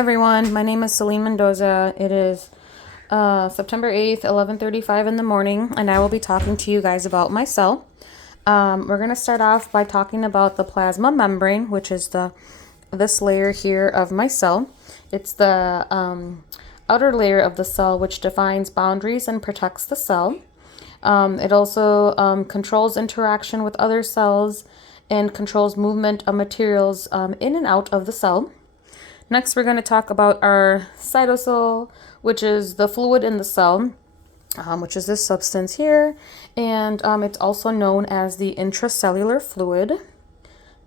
everyone, my name is Celine Mendoza. It is September 8th, 11:35 in the morning, and I will be talking to you guys about my cell. We're going to start off by talking about the plasma membrane, which is this layer here of my cell. It's the outer layer of the cell which defines boundaries and protects the cell. It also controls interaction with other cells and controls movement of materials in and out of the cell. Next, we're going to talk about our cytosol, which is the fluid in the cell, which is this substance here, and it's also known as the intracellular fluid.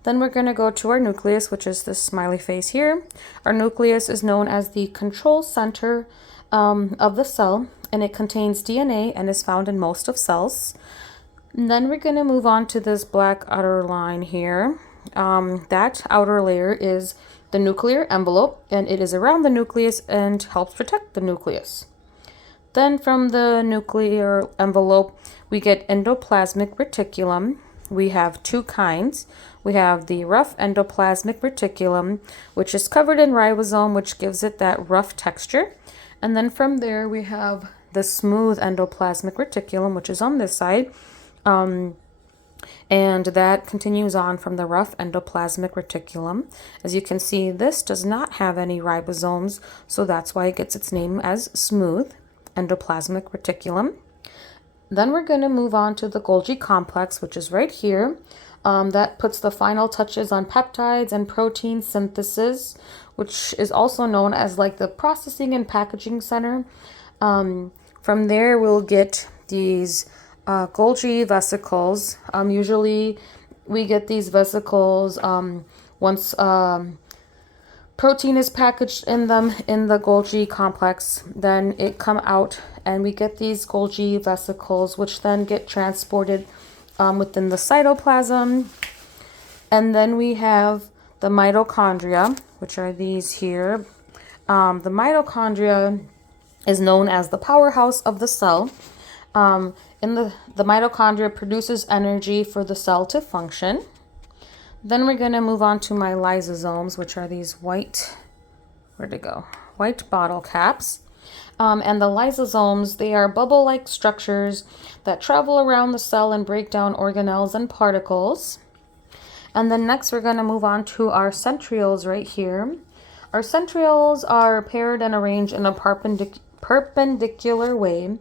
Then we're going to go to our nucleus, which is this smiley face here. Our nucleus is known as the control center of the cell, and it contains DNA and is found in most of cells. And then we're going to move on to this black outer line here. That outer layer is the nuclear envelope, and it is around the nucleus and helps protect the nucleus. Then from the nuclear envelope, we get endoplasmic reticulum. We have two kinds. We have the rough endoplasmic reticulum, which is covered in ribosome, which gives it that rough texture. And then from there, we have the smooth endoplasmic reticulum, which is on this side. And that continues on from the rough endoplasmic reticulum. As you can see, this does not have any ribosomes, so that's why it gets its name as smooth endoplasmic reticulum. Then we're going to move on to the Golgi complex, which is right here. That puts the final touches on peptides and protein synthesis, which is also known as like the processing and packaging center. From there, we'll get these Golgi vesicles. Usually we get these vesicles once protein is packaged in them in the Golgi complex. Then it come out and we get these Golgi vesicles, which then get transported within the cytoplasm. And then we have the mitochondria, which are these here. The mitochondria is known as the powerhouse of the cell. The mitochondria produces energy for the cell to function. Then we're going to move on to my lysosomes, which are these white bottle caps. And the lysosomes, they are bubble-like structures that travel around the cell and break down organelles and particles. And then next we're going to move on to our centrioles right here. Our centrioles are paired and arranged in a perpendicular way,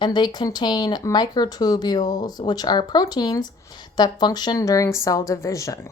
and they contain microtubules, which are proteins that function during cell division.